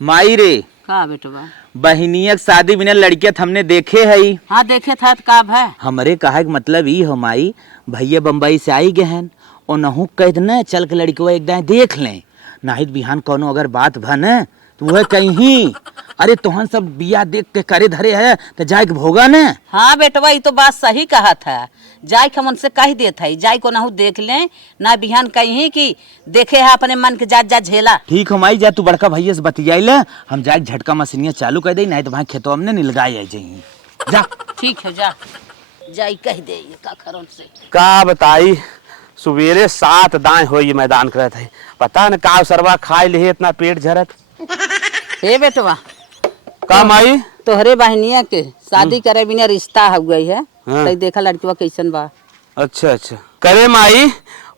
माई रे का बेटवा बहनिया के शादी बिना लड़किया हमने देखे है। हाँ देखे था तो का है हमरे कहा के मतलब ई हो माई, भैया बम्बई से आई गए हैं और नहू कह न चल के लड़किया एकदम देख लें, नाहित बिहान कोनो अगर बात भन तो वह कहीं अरे तोहन सब बिया देख के करे धरे है तो जाए के भोगा न। हाँ बेटवा ये तो बात सही कहा था, जाय के मन से कह देता है जाय को नहु देख ले ना बिहान कहीं कि देखे है अपने मन के जात जा झेला। ठीक हो माई, जा तू बड़का भैया से बतियाई ले, हम जाए झटका मशीनिया चालू कर दे, नहीं तो वहाँ खेतों में नहीं लगाई जाइए। जा ठीक है जा जाय कह दे का खरों से का बताई सुबेरे 7 दाएं हो ये मैदान करत है, पता न का सरवा खाए ले इतना पेट झरत। हे बेटवा का माई तोहरे बहनिया के शादी करे बिना रिश्ता हो गई है। हाँ। तो देखा लड़किया कैसन बा। अच्छा अच्छा करे माई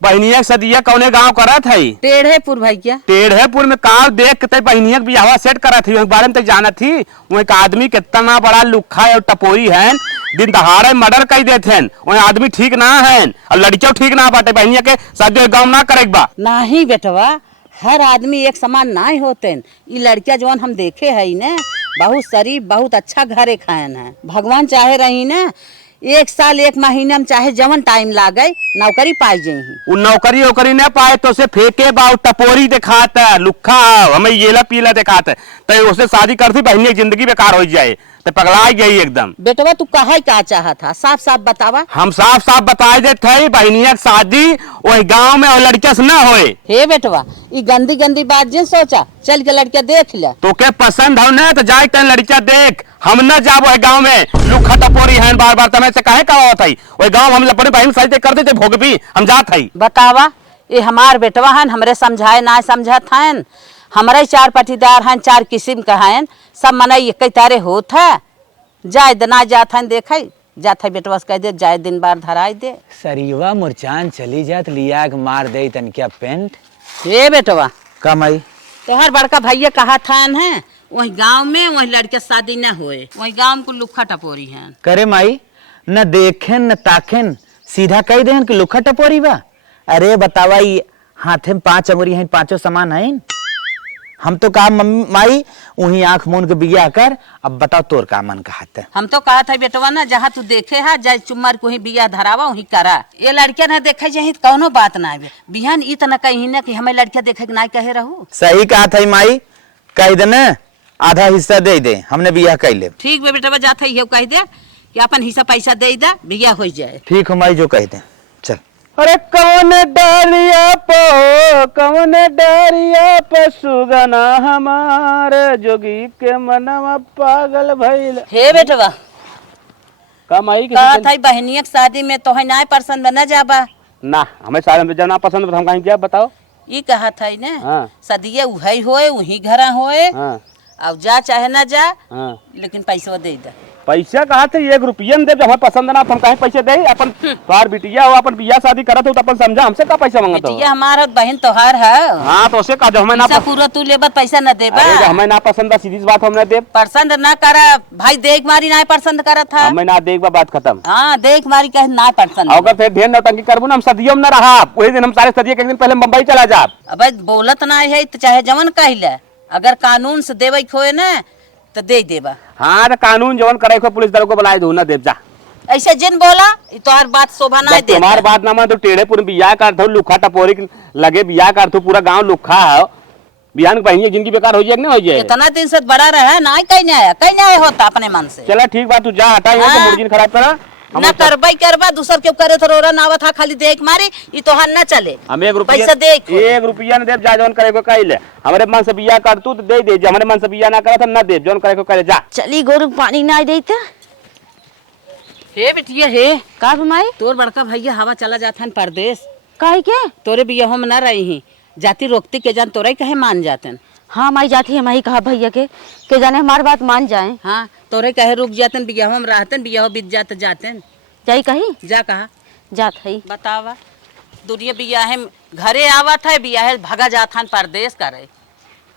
बहनिया सदिया कौने गांव करत है? टेढ़ेपुर भैया टेढ़ेपुर में का देख के बहनिया के बियाह सेट करत थी, बारे में तो जानत थी वो एक आदमी कितना बड़ा लुखा और टपोरी है, दिन दहाड़े मर्डर कर देते हैं, वो आदमी ठीक ना है और लड़कियों ठीक ना बाटे, बहनिया के शादी गाँव ना करे बा। नहीं बेटवा हर आदमी एक समान नहीं होते, ये लड़किया जवान हम देखे है न बहुत शरीफ बहुत अच्छा घरे खायन है, भगवान चाहे रही न 1 साल 1 महीने में चाहे जवन टाइम लागे नौकरी पाई जाही। वो नौकरी वोकरी न पाए तो उसे फेंके बा टपोरी दिखाता है लुखा हमें येला पीला दिखाता है, तो उसे शादी करती बहनी की जिंदगी बेकार हो जाए तो पगला गई एकदम। बेटवा तू कहा क्या चाहा था साफ साफ बतावा। हम साफ साफ बता देते है बहनिया की शादी वही गाँव में और लड़किया से न होए। हे बेटवा ये गंदी गंदी बात जिन सोचा चल के लड़किया देख ले तो के पसंद हो न तो जाए कहीं लड़किया देख, हम न जाब वही गाँव में लुखा टपोरी है बार बार तमें से कहे का होता है वही गाँव हम अपनी बहन शादी कर देते भोगबी हम जात है। बतावा ये हमार बेटवा है हमरे समझाए ना समझत हैं, हमारे 4 पटीदार हैं 4 किस्म का हैं, सब मना एक तारे होत है जाए दना जात हैं देखे जात है बेटवा से कह दे जाए दिन बार धराई दे। सरीवा मुरचान चली जात लिया के मार दे तन क्या पेंट। ये बेटवा का माई तोहर बड़का भैया कहा था है वही गांव में वही लड़के शादी न होए, वही गांव को लुखा टपोरी हैं। करे माई न देखेन न ताकेन सीधा कह देन कि लुखा टपोरी बा। अरे बतावा ये हाथे में 5 अंगुरी हैं, 5 समान हैं। हम तो कहा मम्मी माई वही आंख मूंद के बिया कर, अब बताओ तोर का मन कहत। हम तो कहा था बेटवा ना जहाँ तू देखे है जाए चुम्मार को ही बिया धरावा वही करा, ये लड़किया न देखे जाही कौनो बात ना बिहान इत न कही न कि हमें लड़किया देखे के ना कहे रहू। सही कहा था माई, कह दे न आधा हिस्सा दे दे हमने बिया कर ले। ठीक बे बेटवा जाता है कह दे कि अपन हिस्सा पैसा दे दे बिया हो जाए। ठीक हो माई जो कह दे चल। अरे कौन डरिया पे सुगना हमारे जोगी के मनवा पागल भइल। हे बेटवा का माई कहा था बहनिया की शादी में तो है ना पसंद न जाबा ना हमें शादी में जाना पसंद हम कहीं क्या बताओ। ये कहा था न हाँ। सदिया वही होए वही घरा होए। हाँ। अब जा चाहे ना जा। हाँ। लेकिन पैसा दे दे। पैसा कहा थे 1 रुपया दे जब हमें पसंद ना हम कहीं पैसे दे अपन तोहार बिटिया हो अपन बिया शादी करत हो तो अपन समझा हमसे का पैसा मांगत हो। बिटिया हमारा बहन तोहार है। हाँ तो उसे कहा जो हमें ना पूरा तू लेबत पैसा न देबा। अरे हमें ना पसंद सीधी बात हमने दे पसंद ना करा भाई देख मारी ना पसंद करा था हमें ना देख बात खत्म। हाँ देख मारी कहे ना पसंद। अगर फिर ढेर नौटंकी करबू ना हम सदियों में न रहा वही दिन हम सारे सदियों के दिन पहले मुंबई चला जा। अब बोलत ना है तो चाहे जवन कह ले अगर कानून से देवे खोए ना तो दे देबा। हाँ तो कानून जवन करे को पुलिस दल को बुलाए दो ना देव जा। ऐसे जिन बोला तो हर बात शोभा ना दे। तुम्हारी बात ना मान तो टेढ़ेपुर बिया कर लुखा टपोरी लगे बिया कर पूरा गाँव लुखा है बिहान बहनी जिंदगी बेकार हो जाए ना हो जाए। इतना दिन से बड़ा रहा ना कहीं नहीं होता अपने मन से। चला ठीक बात तू जा हटा मुर्गी खराब करा ना करबा दूसर के करे तो ना था खाली देख मारी ये तो न चले। हम 1 रुपया पैसा देख 1 रुपया न देव जा जौन करे को कह ले हमारे मन से बिया कर तू तो दे दे हमारे मन से बिया ना करे तो न दे जौन करे को कह ले जा। चली गोरु पानी ना देता। हे बिटिया हे का माई तोर बड़का भैया हवा चला जाता है परदेश काहे के तोरे बिया हम न रही जाति रोकती के जान तोरे कहे मान जाते। हाँ माई जाती है माई कहा भैया के जाने हमारी बात मान जाए। हाँ तोरे कहे रुक जाते बिया हम रहते बिया बीत जाते जाते जाई कही जा कहा जात है। बतावा दुनिया बिया है घरे आवा था बिया है भगा जाता परदेश करे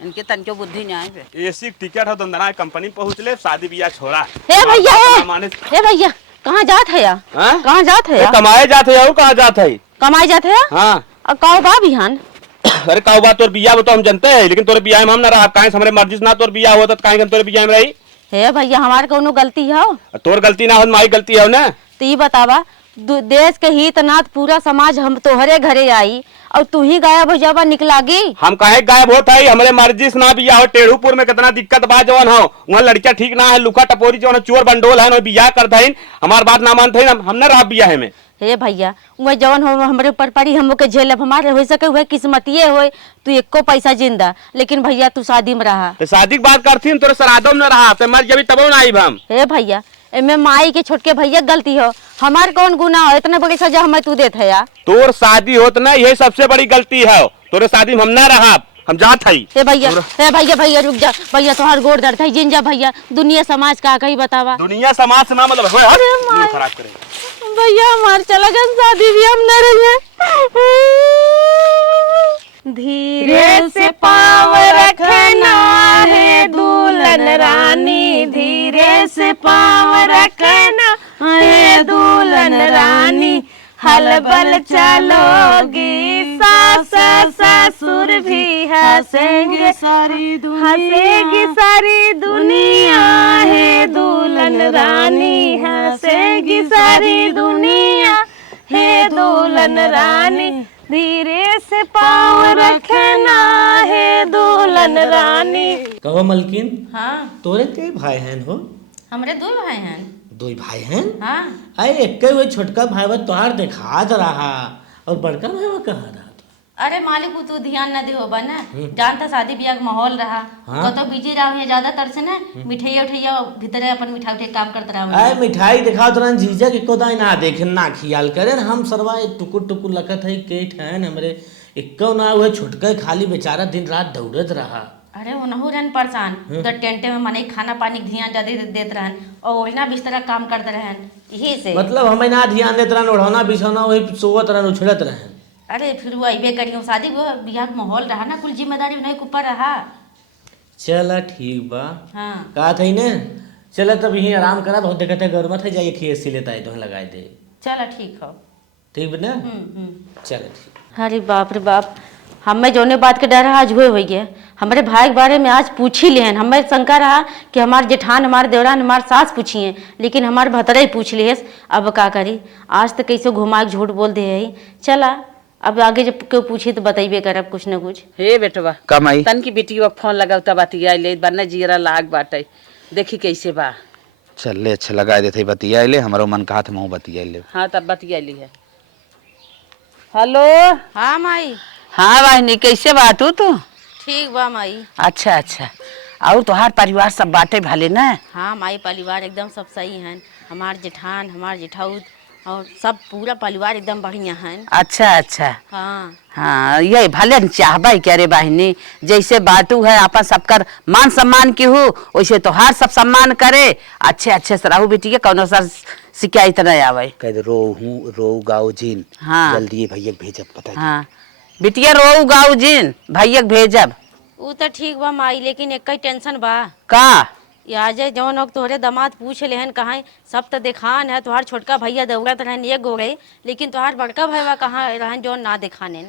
इनके तन के बुद्धि नहीं है। एसी टिकट हो दंदना कंपनी पहुंच ले शादी बिया छोड़ा। हे भैया हे भैया कहाँ जात है या कहाँ जात है कमाए जाते है कहाँ जात है कमाई जात है। हाँ और कहो बा बिहान अरे का बात तोर बिया वो तो हम जानते हैं, लेकिन तोरे बिया में हम ना रहा, काहे से हमरे मर्जी से ना तोर बिया होता, काहे हम तोरे बिया में रही। हे भैया हमार कोनो गलती हो? तोर गलती ना हो, माई गलती है ना। तो ये बतावा, देश के हित नाथ पूरा समाज हम तोहरे घरे आई और तू ही गायब हो जावा निकलागी। हम काहे गायब होत है, हमरे मर्जी से ना बिया हो। टेढ़ूपुर में कितना दिक्कत बा जवन हो, वहाँ लड़कियां ठीक ना है, लुका टपोरी जवन चोर बंडोल है, बिया करता है, हमार बात ना मानते हैं, हम ना रहा बिया है में। हे भैया वह जवन हो हमरे ऊपर पड़ी, हम के झेलब, हमारे हो सके हुए किस्मतिये होए, तू एको पैसा जिंदा, लेकिन भैया तू शादी में रहा। तो शादी की बात करती तोरे श्राद्धों में रहा, तो मर जब तब ना आई हम। हे भैया एमे माई के छोटके भैया गलती हो, हमार कौन गुनाह हो? इतने बड़ी सजा हमें तू देत है यार। तोर शादी होत ना, यही सबसे बड़ी गलती है। तोरे शादी में हम ना रहा, हम जात हई। हे भैया रुक जा भैया, तोहार गोड़ दर्द है, जिन जा भैया, दुनिया समाज का कही बतावा। दुनिया समाज से ना मतलब होए, हट, खराब करे भैया हमार चला गया, शादी भी हम न रही। धीरे से पाँव रखना है दुल्हन रानी, धीरे से पाँव रखना है दुल्हन रानी, हलबल चलोगी सास ससुर भी हंसेंगे सारी दुनिया है दुल्हन रानी, हंसेगी सारी दुनिया है दुल्हन रानी, धीरे से पाँव रखना है दुल्हन रानी। कहो मलकिन, हाँ तोरे कई भाई हैं हो? हमरे दो भाई हैं। दो भाई हैं? हाँ अरे एक वो छोटका भाई बा तोहार देखा रहा, और बड़का भाई बा कहाँ रहा? अरे मालिक तू ध्यान न दे हो ना, जानता शादी ब्याह का माहौल रहा। हाँ? तो बिजी रहा है ज्यादातर से ना, मिठाइया उठैया भीतर अपन मिठाई उठे काम करते रहा। अरे मिठाई दिखाओ तो जीजा के को दाई ना देखे ना खियाल करे, हम सरवा टुकुर टुकुर लकत है के ठहन हमरे इक्को ना हुए, छुटके खाली बेचारा दिन रात दौड़त रहा। अरे वो नहू रहन परेशान, तो टेंटे में मने खाना पानी के ध्यान ज्यादा देते रहन, और ओढ़ना बिस्तरा काम करते रहन, यही से मतलब हमें ना ध्यान देते रहन, ओढ़ना बिछौना वही सोवत रहन, उछड़त रहन। अरे फिर वो अबे करियो, शादी ब्याह का माहौल रहा ना, कुल जिम्मेदारी नहीं के ऊपर रहा। चला ठीक बा, हाँ कहा था ने चला तब यही आराम करा, बहुत देखते गर्म थे, जाइए खीस लेता है तो लगाए दे। चलो ठीक हो। ठीक ना, चलो ठीक। अरे बाप रे बाप, हमें जोने बात के डर आज हुए हुई है, हमारे भाई के बारे में आज पूछ ही लेन। हमें शंका रहा कि हमारे जेठान, हमारे देवरान, हमारे सास पूछिए, लेकिन हमारे भतरा ही पूछ लिए। अब का करी, आज तो कैसे घुमा के झूठ बोल दे है। चला अब आगे जब क्यों पूछी तो बताइए करब कुछ न कुछ। हे बेटवा कमाई तन की बेटियों का फोन लगावता बतिया ले, बन्ना जीरा लाग बाटे, देखी कैसे बा। चल अच्छा लगा देते बतिया ले, हमारो मन कहा था बतिया ले। हाँ तब बतिया ली है। हेलो हाँ माई। हाँ बहनी कैसे बात हो तू? ठीक बा माई। अच्छा अच्छा, और तोहार परिवार सब बाटे भले ना? हाँ माई परिवार एकदम सब सही हैं, हमार जेठान, हमार जेठाउद और सब पूरा परिवार एकदम बढ़िया हैं। अच्छा अच्छा, हाँ हाँ ये भले चाहबा क्या रे बहनी, जैसे बाटू है अपन सबकर मान सम्मान की हो, वैसे तोहार सब सम्मान करे, अच्छे अच्छे से रहू बेटी के, कौनो सर शिकायत नहीं आवे। कह रो गाओ जीन। हाँ जल्दी भैया भेजब पता। हाँ बिटिया रो गाऊ जिन भैया भेजब। वो तो ठीक बा माई, लेकिन एक ही टेंशन बा। का? आज जौन हो तोहरे दामाद पूछ लेहन कहाँ सब तो देखान है, तुहार छोटका भैया दौड़त रहन एक गोड़े, लेकिन तुहार बड़का भैया कहाँ रहन जौन ना देखाने।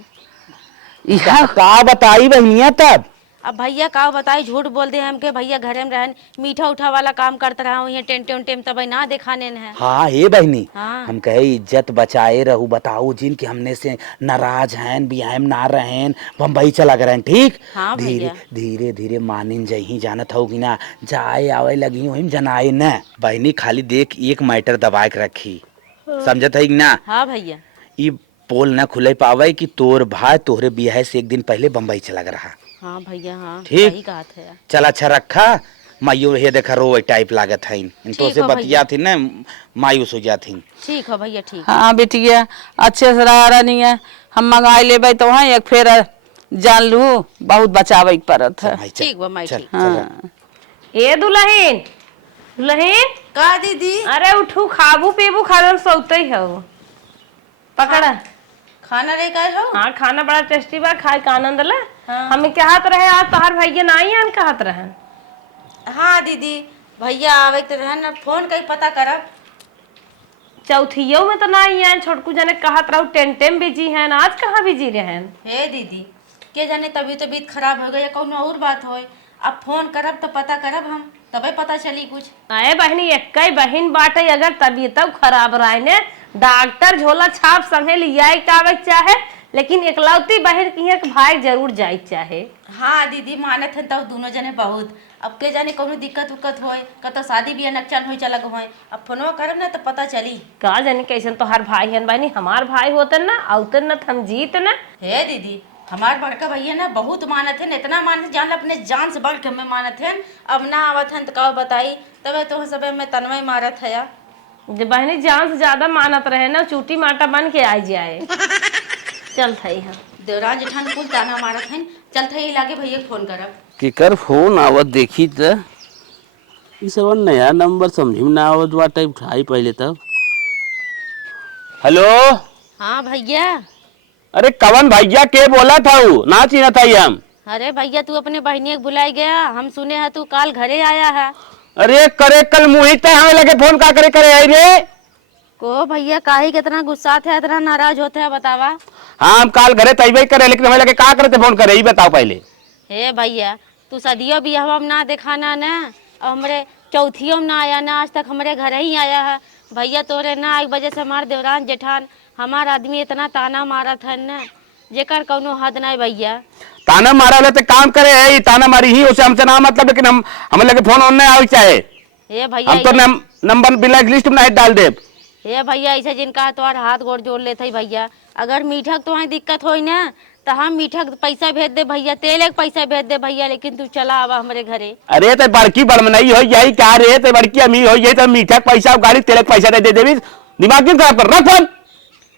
यह का बताई बहनिया तब? अब भैया का बताई, झूठ बोल दे हमके, भैया घरे में रहन मीठा उठा वाला काम करता रहा हूँ, टेंटे उन्टे में तब ना देखाने है। हाँ हे बहनी, हाँ। हम कहे इज्जत बचाए रहू, बताओ जिन कि हमने से नाराज हैं, बियाह में ना रहें, बम्बई चला गए ठीक। हाँ धीरे भैया। धीरे धीरे मानिन जही जानत होगी ना, जाए आवे लगी वही जनाए न बहनी, खाली देख एक मैटर दबा के रखी, समझत है ना? हाँ भैया। ई पोल न खुले पावे कि तोर भाई तोहरे बियाह से एक दिन पहले बम्बई चला रहा। हाँ भैया हाँ ठीक। सही बात है। चल अच्छा रखा, मायू ये देखा रो टाइप लागत है, इनको से हो भैया। बतिया थी ना मायूस हो जाती। ठीक हो भैया ठीक। हाँ बेटिया अच्छे से रहा नहीं है, हम मंगा लेबै तो वहाँ एक फेर जान लू, बहुत बचावे पड़त है। ठीक बा माई ठीक। हाँ ए दुल्हन दुल्हन, का दीदी? अरे उठू, खाबू पीबू, खाना सोते ही हो, पकड़ा। खाना रे का हो? हाँ खाना बड़ा टेस्टी बा, खाए का आनंद ले। हाँ। हमें कहत रहे आज तोहार भैया ना आई आन, कहत रहे। हाँ दीदी भैया आवे तो रहन ना, फोन कहीं पता करब। चौथियों में तो ना आई आन, छोटकू जने कहत रहू टेंटे में बिजी हैं, आज कहाँ बिजी रहन? हे दीदी के जाने तबीयत तबीयत खराब हो गई या कौनो और बात होए। अब फोन करब तो पता करब हम, तबे पता चली कुछ। अरे बहनी एक बहन बाटे, अगर तबीयत खराब रहे ने डॉक्टर झोला छाप संगे लियाई आवे चाहे, लेकिन एकलौती बहन की एक भाई जरूर जाए चाहे। हाँ दीदी मानत हैं तब दोनों जने बहुत। अब के जाने कौनो दिक्कत उक्कत होए, कतो शादी बियाह नक्चन हो चलग होए, अब फोनवा करब ना तो पता चली। का जाने कैसन तो हर भाई हन बहनी, हमार भाई होते ना औतन न हम जीत न। हे दीदी हमार बड़का भैया ना बहुत मानत है, इतना मानत जान अपने जान से बढ़ के हमें मानत है। अब ना आवत है तो कहो बताई, तबे तो सब में तनमय मारत है। जे बहनी जान से ज्यादा मानत रहे ना चूटी माटा बन के आ जाए। चल थई हम देवराज जेठान कुल ताना मारत हैं, चल थई लागे भैया फोन करब। केकर फोन आवत देखी त ई सब नया नंबर समझ में ना आवत बाटे, उठाई पहले तब। हेलो हाँ भैया। अरे कवन भैया के बोला था ना चिन्ह था हम। अरे भैया तू अपने बहनी को बुलाई गया, हम सुने है तू काल घरे आया है। अरे करे कल मुहित हमें लगे फोन का करे आई रे को भैया काहे कितना गुस्सा थे, इतना नाराज होते है बतावा। हाँ हम काल घरे तैबे करे, लेकिन हमें लगे का करते फोन करे, ये बताओ पहले। हे भैया तू सदियों भी हम ना दिखाना ना, और हमरे चौथियों में ना आया ना, आज तक हमारे घर ही आया है। भैया तोरे ना एक वजह से हमारे देवरान जेठान हमार आदमी इतना ताना मारा था ना, जेकर कौनो हद नहीं भैया। ताना मारा वाला तो काम करे है, ये ताना मारी ही उसे हमसे ना मतलब, लेकिन हम हमें लगे फोन ऑन नहीं आवे चाहे। हे भैया हम तो नंबर ब्लैक लिस्ट में नहीं डाल दे। हे भैया ऐसे जिनका तोहर हाथ गोड़ जोड़ लेते भैया। अगर मीठक तो वहाँ दिक्कत होई ना तो हम मीठक पैसा भेज दे भैया, तेल एक पैसा भेज दे भैया, लेकिन तू चला आवा हमारे घरे। अरे तो बड़की बड़मनई हो यही क्या रे, तो बड़की अमीर हो यही तो मीठा पैसा गाड़ी तेल पैसा दे देवी, दिमाग क्यों खराब कर रहा फोन।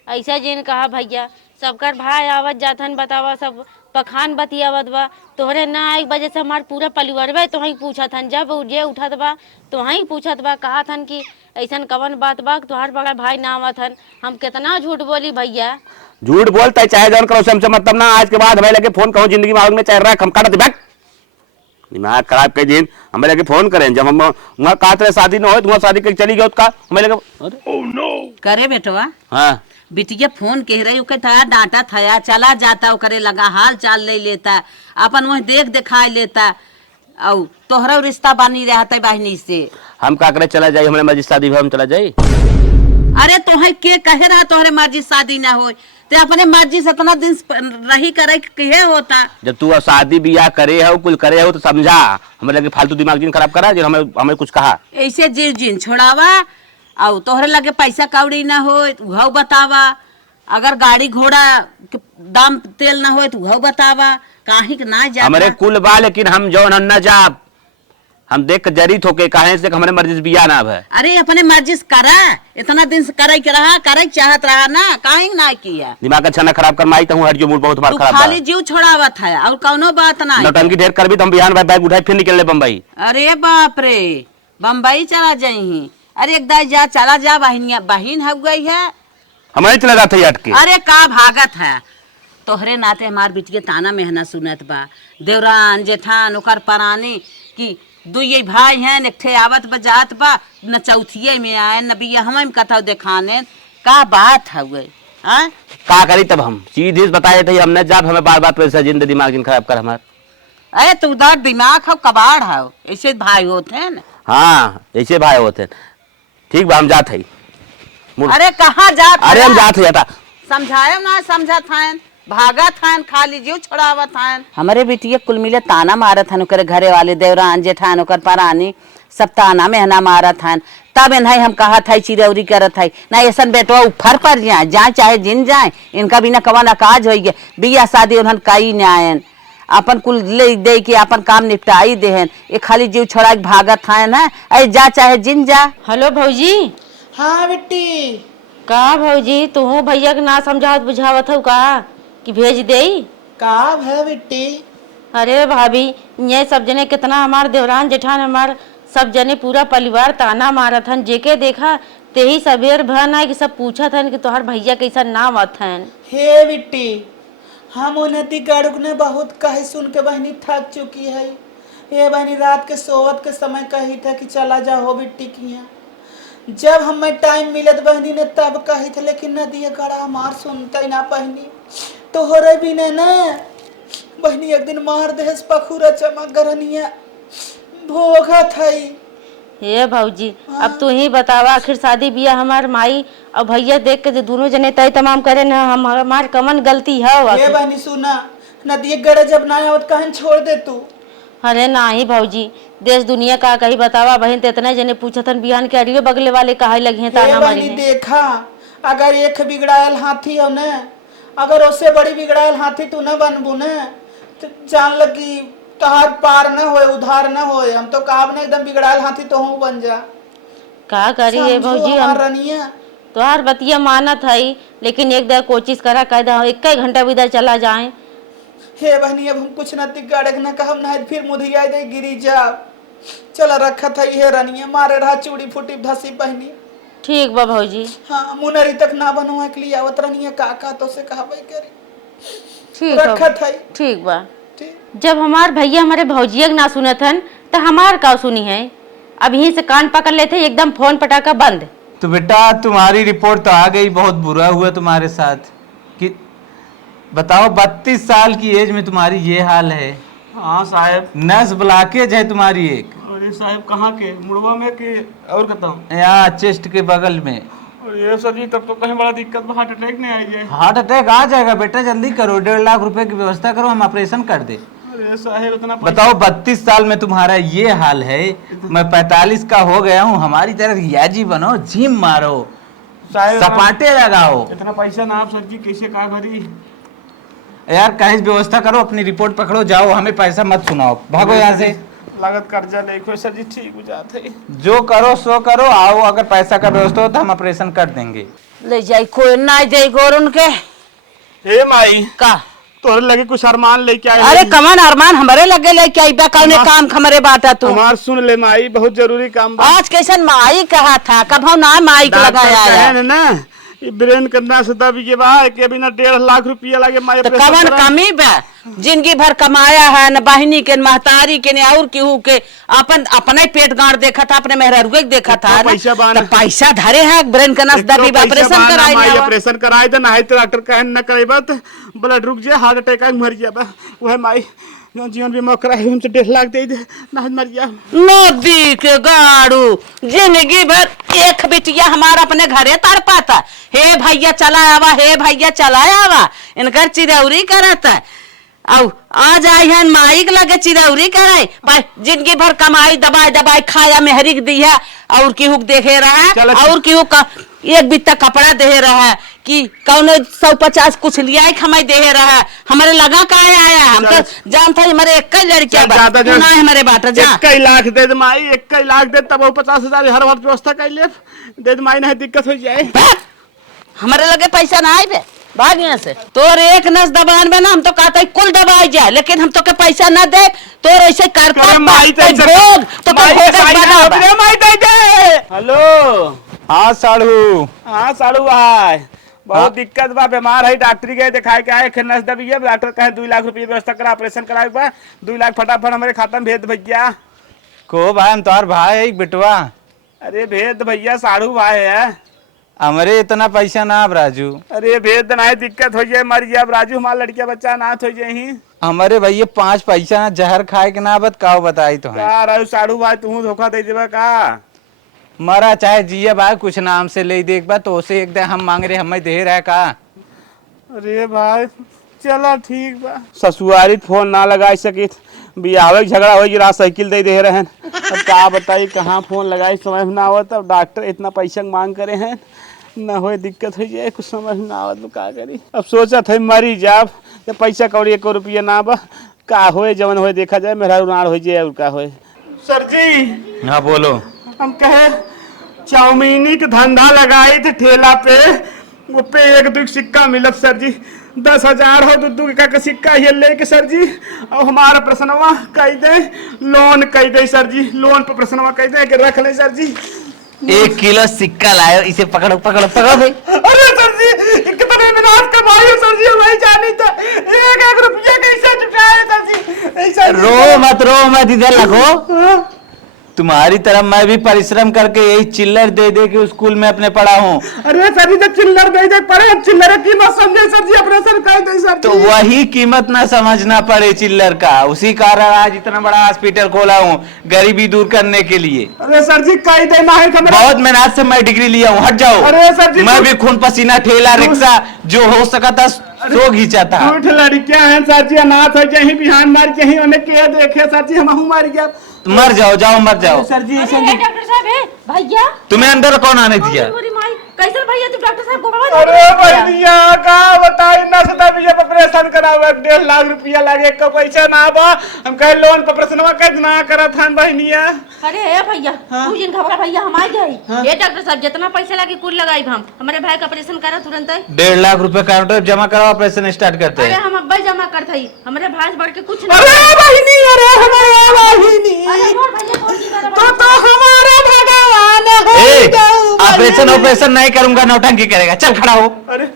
ऐसा जिन कहा भैया सबकर भाई आवत जाथन बतावा, सब पखान बतियावत बा, तोहरे ना एक वजह से हमार पूरा परिवार बा तो वहीं पूछत हन, जब जे उठत बा तो वहीं पूछत बा, कहा थन कि ऐसा कवन बात बा तोहार बड़ा भाई ना आवत हन। हम कितना झूठ बोली भैया। झूठ बोलता है चाहे जौन करो हमसे मतलब ना, आज के बाद हमें लगे फोन कहूँ जिंदगी में चाहे रहा हम काट दिमाग दिमाग खराब के दिन हमें लगे फोन करें। जब हम वहाँ काट शादी न हो तो वहाँ शादी करके चली गई का हमें लगे करे बेटवा। हाँ बिटिया फोन कह रही ओके था डांटा था, चला जाता करे लगा हाल चाल ले लेता, अपन वह देख दिखाई लेता, और तोहरा रिश्ता बनी रहता बहनी से। हम का करे चला जाए, हमारे मर्जी शादी हम चला जाए। अरे तोहे के कहे रहा तोहरे मर्जी शादी ना हो, ते अपने मर्जी से इतना दिन रही करे कहे होता। जब तू शादी ब्याह करे हो कुल करे हो तो समझा, हमें लगे फालतू दिमाग जिन खराब करा, जो हमें कुछ कहा ऐसे जीव जिन छोड़ावा, और तोहरे लगे पैसा कौड़ी ना हो वह बतावा, अगर गाड़ी घोड़ा के दाम तेल ना हो तो वह बतावा, काहे के ना जा। हमारे कुल बा लेकिन हम जौन न जा, हम देख के जरी ठोके काहे से हमारे मर्जी से बिया ना है। अरे अपने मर्जी से करा, इतना दिन से करे के रहा, करे चाहत रहा ना, काहे ना किया। दिमाग अच्छा ना खराब कर माई तो हर जो मूड बहुत बार तू खराब खाली जीव छोड़ावत है और कौनो बात ना। नौटंकी ढेर कर भी तो हम बिहान बैग उठाई फिर निकल ले बम्बई। अरे बाप रे बम्बई चला जाही। अरे एक दाई जा चला जा, बहनिया बहन हो गई है, हमारे चला जाते अटके। अरे का भागत है, तोहरे नाते हमार बिटिया ताना मेहना सुनत बा, देवरान जेठान ओकर परानी की दुई भाई हैं, एक ठे आवत बजात बा, न चौथिये में आए न बिया हम कथा देखाने, का बात है गई। का करी तब हम सीधे बताए थे, हमने जब हमें बार बार पैसा जिंद दिमाग जिन खराब कर हमार। अरे तू दर दिमाग हो कबाड़ हो, ऐसे भाई होते हैं ना। हाँ ऐसे भाई होते हैं, ठीक बा हम जात है। अरे कहाँ जात? अरे हम जात है समझाए ना समझा था, भागा था, खाली जीव छोड़ावा था। हमारे बेटिया कुल मिले ताना मारा था, ओकर घरे वाले देवरान जेठान ओकर परानी सब ताना मेहना मारा था, तब नहीं हम कहा था चिरौरी करत है ना, ऐसा बेटवा उफर पर जाए चाहे जिन जाए, इनका बिना कवन काज हो गया, बिया शादी उन्हन कई न्यायन, अपन कुल ले दे के अपन काम निपटाई देहन, ये खाली जीव छोड़ा के भागत था ना, अरे जा चाहे जिन जा। हेलो भौजी। हाँ बेटी। का भौजी तू भैया के ना समझावत बुझावत हो का कि भेज दे का है बेटी? अरे भाभी ये सब जने कितना हमार देवरान जेठान हमार सब जने पूरा परिवार ताना मारत हन, जेके देखा ते ही सबेर भन आए कि सब पूछत हन कि तोहर भैया कैसा नाम अथन। हे बेटी हम उन्नति गड़ुक ने बहुत कहे सुन के बहनी थक चुकी है। ये बहनी रात के सोवत के समय कही था कि चला जाओ बेटी की यहाँ, जब हमें टाइम मिलत बहनी ने तब कही थे, लेकिन नदिया गड़ा हमार सुनते ना बहनी, तो हो रही भी ना बहनी एक दिन मार देहस पखुरा चमक गरनिया भोगा थई। हे भौजी अब तू ही बतावा, आखिर शादी बियाह हमार माई और भैया देख के जो दोनों जने तय तमाम करे ना, हमार कमन गलती है ये बहनी सुना, नदी गड़े जब ना आवत कहन छोड़ दे तू। अरे नाही भौजी, देश दुनिया का कही बतावा बहन, तो इतने जने पूछतन बिहान के अड़ियो बगले वाले कहे लगे ताना मारी बहनी देखा, अगर एक बिगड़ायल हाथी हो न, अगर उससे बड़ी बिगड़ायल हाथी तू न बनबू न, तो जान लगी तहार पार न होए, उधार न होए। हम तो कहब न एकदम बिगड़ायल हाथी तो हूँ बन जा। का करी है भौजी, हम रनिया तोहार बतिया मानत हई, लेकिन एक दर कोशिश करा कह दा एक घंटा भी इधर चला जाए। हे बहनी अब हम कुछ न तिगाड़क न कहब न फिर मुधिया दे गिरी जा। चल रखत है हे रनिया, मारे रहा चूड़ी फूटी धसी पहनी। ठीक बा भौजी। हाँ मुनरी तक ना बनवा के लिए आवत रनिया, काका तो से कहबे करी। ठीक रखत है ठीक बा। ठीक। जब हमार भैया हमारे भौजिया ना सुनत हन तो हमार का सुनी है। अब यहीं से कान पकड़ लेते एकदम फोन पटाका बंद। तो बेटा तुम्हारी रिपोर्ट तो आ गई, बहुत बुरा हुआ तुम्हारे साथ कि बताओ 32 साल की एज में तुम्हारी ये हाल है। हाँ साहब। नस ब्लॉकेज है तुम्हारी एक। अरे साहब कहाँ के, मुड़वा में के और बताऊँ? यहाँ चेस्ट के बगल में। ये सर जी तब तो कहीं बड़ा दिक्कत, हार्ट अटैक नहीं आई है। हार्ट अटैक आ जाएगा बेटा, जल्दी करो, 1.5 लाख रुपए की व्यवस्था करो, हम ऑपरेशन कर दे। अरे साहब इतना बताओ 32 साल में तुम्हारा ये हाल है, मैं 45 का हो गया हूँ, हमारी तरह याजी बनो, जिम मारो, सपाटे लगाओ। इतना पैसा ना आप सर जी कैसे का भरी? यार कहीं व्यवस्था करो, अपनी रिपोर्ट पकड़ो, जाओ, हमें पैसा मत सुनाओ, भागो यहाँ से। लागत कर्जा नहीं कोई सर जी, ठीक हो जाते। जो करो सो करो, आओ, अगर पैसा का व्यवस्था हो तो हम ऑपरेशन कर देंगे। ले जाई कोई ना जाई गोरुन के। हे माई का तोरे लगे कुछ अरमान लेके आए? अरे कमन अरमान हमारे लगे लेके आई बा, कौने काम हमारे बाटा तू? हमार सुन ले माई, बहुत जरूरी काम बा। आज कैसन माई कहा था, कब हम ना माई के लगाया है ना ये ब्रेन करना से दबी के बा के अभी ना 1.5 लाख रुपया लगे माई। तो कवन कमी बा, जिंदगी भर कमाया है न बहनी के, न महतारी के, न और केहू के, अपन अपने पेट गांड देखा था, अपने मेहरारू के देखा था। तो पैसा धरे है ब्रेन का नस दबी, ऑपरेशन कराई ना, ऑपरेशन कराई तो ना तो डॉक्टर कहे न करेबा तो ब्लड रुक जाए, हार्ट अटैक आ मर जाबा। वह माई जीवन बीमा कराई हमसे 1.5 लाख दे दे, ना मर जा। नदी के गाड़ू जिंदगी भर एक बिटिया हमारा अपने घरे तर पाता, हे भैया चला आवा, हे भैया चला आवा, इनकर चिरौरी करता। औ आज आई है माई के लगे चिरौरी कराई, जिंदगी भर कमाई दबाई दबाई खाया मेहरी के दिया, और केहू देखे रहा, और केहू एक बित्ता कपड़ा दे रहा है कि कौन 150 कुछ लिया हमें दे रहा है, हमारे लगा का आया, हम तो जानता है हमारे एक लड़किया ना हमारे बात जा 1 लाख दे माई, 1 लाख दे तब 50,000 हर वक्त व्यवस्था कर ले दे माई, नहीं दिक्कत हो जाए। हमारे लगे पैसा ना आए भाग यहाँ से। तोर एक नस दबान में ना हम तो कहते कुल दबाई जाए, लेकिन हम तो के पैसा ना दे, तो ऐसे करता माई भोग तो हेलो। हाँ साड़ू। हाँ साड़ू भाई, बहुत दिक्कत बा, बीमार है, डॉक्टरी गए दिखाए के आए, नस दबी है, डॉक्टर कहे 2 लाख रुपये व्यवस्था करा, ऑपरेशन कराए बा, 2 लाख फटाफट हमारे खाता में भेज भैया। को भाई हम तुम्हार भाई है बेटवा। अरे भेज भैया, साड़ू भाई है हमारे, इतना पैसा ना अब राजू। अरे भेज ना, दिक्कत हो जाए, मर जाए राजू, हमारा लड़किया बच्चा नाथ हो जाए। हमारे भैया 5 पैसा ना जहर खाए के ना बत का बताई तो है। राजू साड़ू भाई तू धोखा दे देबा का? मरा चाहे जिया भाई, कुछ नाम से ले देख बा, तो उसे एक हम मांग रहे, हमें दे रहा का। अरे भाई चला ठीक बा। ससुरारी फोन ना लगा सकी, बियाह झगड़ा हो गिरा, साइकिल दे रहे हैं, अब का बताई कहाँ फोन लगाई, समझ में ना आवत। अब डॉक्टर इतना पैसा मांग करे हैं, न हो दिक्कत हो जाए, कुछ समझ में ना आवत, का करी। अब सोचा था मरी जाब, पैसा कौड़ी 1 रुपया ना बा, का होए जवन होए देखा जाए, मेरा उनाड़ हो जाए और का होए। सर जी। हाँ बोलो। हम कहे चाउमीनी के धंधा लगाई थे ठेला पे, वो पे 1-2 सिक्का मिलत सर जी, 10,000 हो 2 का सिक्का ये लेके सर जी, और हमारा प्रश्नवा कह दे, लोन कह दे सर जी, लोन पर प्रश्नवा कह दे कि रख ले सर जी। 1 किलो सिक्का लायो, इसे पकड़ो पकड़ो पकड़ो भाई। अरे सर जी कितने मेहनत कमाई है सर जी, हमें जानी था 1 रुपया कैसे जुटाए सर जी। रो मत इधर लगो। तुम्हारी तरह मैं भी परिश्रम करके यही चिल्लर दे दे के स्कूल में अपने पढ़ा हूँ। अरे सर जी, जब चिल्लर दे दे पड़े, चिल्लर की कीमत समझे सर जी, ऑपरेशन कर दे सर तो वही कीमत ना समझना पड़े चिल्लर का, उसी कारण आज इतना बड़ा हॉस्पिटल खोला हूँ गरीबी दूर करने के लिए। अरे सर जी, कह देना है बहुत मेहनत से मैं डिग्री लिया हूँ, हट जाओ। अरे सर जी, मैं भी खून पसीना ठेला रिक्शा जो हो सका था सो घींचा था। झूठ लड़कियां हैं सर जी, अनाथ है कहीं बिहान मार कहीं उन्हें के देखे सर जी, हम मार गया। मर जाओ, जाओ मर जाओ। सर जी डॉक्टर साहब है भैया, तुम्हें अंदर कौन आने दिया? कैसे भैया तुम डॉक्टर साहब को अरे भैया का बताई ना सदा भैया ऑपरेशन करावे 1.5 लाख रुपया लागे, का पैसा ना बा, हम कहे लोन पर ऑपरेशनवा कितना करत हन बहनिया। अरे है भैया, तू जिन घबरा भैया हम आ गए। ये डॉक्टर साहब जितना पैसा लगे कुल लगाई हम, हमारे भाई का ऑपरेशन करा तुरंत। 1.5 लाख रुपए काउंटर जमा कराओ, ऑपरेशन स्टार्ट करते अरे हैं। हम अब्बा जमा करते ही, हमारे भाई बढ़ के कुछ अरे बहनी, अरे हमारे बहनी तो हमारे भगवान ए, ऑपरेशन नहीं करूंगा, नौटंकी करेगा, चल खड़ा हो। अरे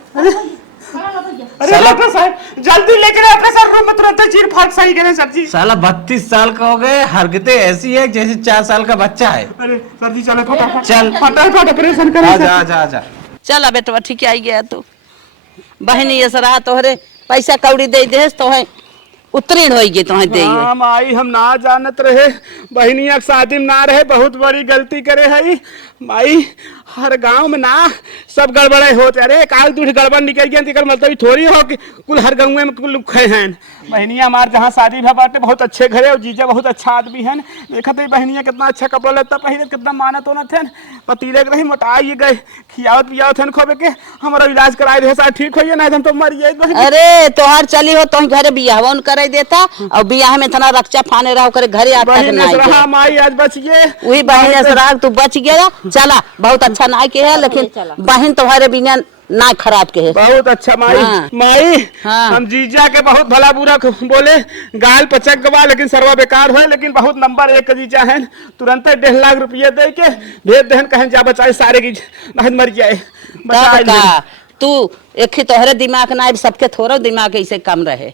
डॉक्टर साहब जल्दी लेकर ऑपरेशन रूम में तुरंत चीर फाड़ सही करें सर जी। साला 32 साल का हो गए, हरकतें ऐसी है जैसे 4 साल का बच्चा है। अरे सर जी चलो फटाफट, चल फटाफट ऑपरेशन करें। आजा आजा आजा। चल बेटवा ठीक आई गया तू बहनी ये सरा तोहरे पैसा कौड़ी दे दे तो है उत्तीर्ण हो गई तुम्हें दे हम आई, हम ना जानत रहे बहनिया के शादी में ना रहे, बहुत बड़ी गलती करे है माई। हर गांव में ना सब गड़बड़े होते, अरे एक आग दूसरी गड़बड़ निकल गया, तो मतलब थोड़ी हो कि कुल हर गाँव में कुल लुखे हैं। बहनिया हमारे जहाँ शादी भा बाटे बहुत अच्छे घरे, और जीजा बहुत अच्छा आदमी है। देखा तो बहनिया कितना अच्छा कपड़ा लेता पहले, कितना मानत होना थे, पतीले के रही मोटाई गए, खियावत पियावत थे खोबे के, हमारा इलाज कराए रहे साथ ठीक होइए, नहीं हम तो मर गए। अरे तोहार चली हो तुम घरे बियाह करे देता, और बियाह में इतना रक्षा फाने रहो करे घरे आता माई आज बच गए, वही बहन से राग तू बच गया। चला बहुत अच्छा नाई के है, लेकिन बहन तुम्हारे बिना ना खराब के है। बहुत अच्छा माई। हाँ। माई हाँ। हम जीजा के बहुत भला बुरा बोले, गाल पचक गवा, लेकिन सर्वा बेकार हुए, लेकिन बहुत नंबर 1 जीजा है। तुरंत 1.5 लाख रुपये दे के भेज देहन, कहें जा बचाए सारे की नहीं मर जाए। तू एक ही तोहरे दिमाग ना, सबके थोड़ा दिमाग ऐसे कम रहे।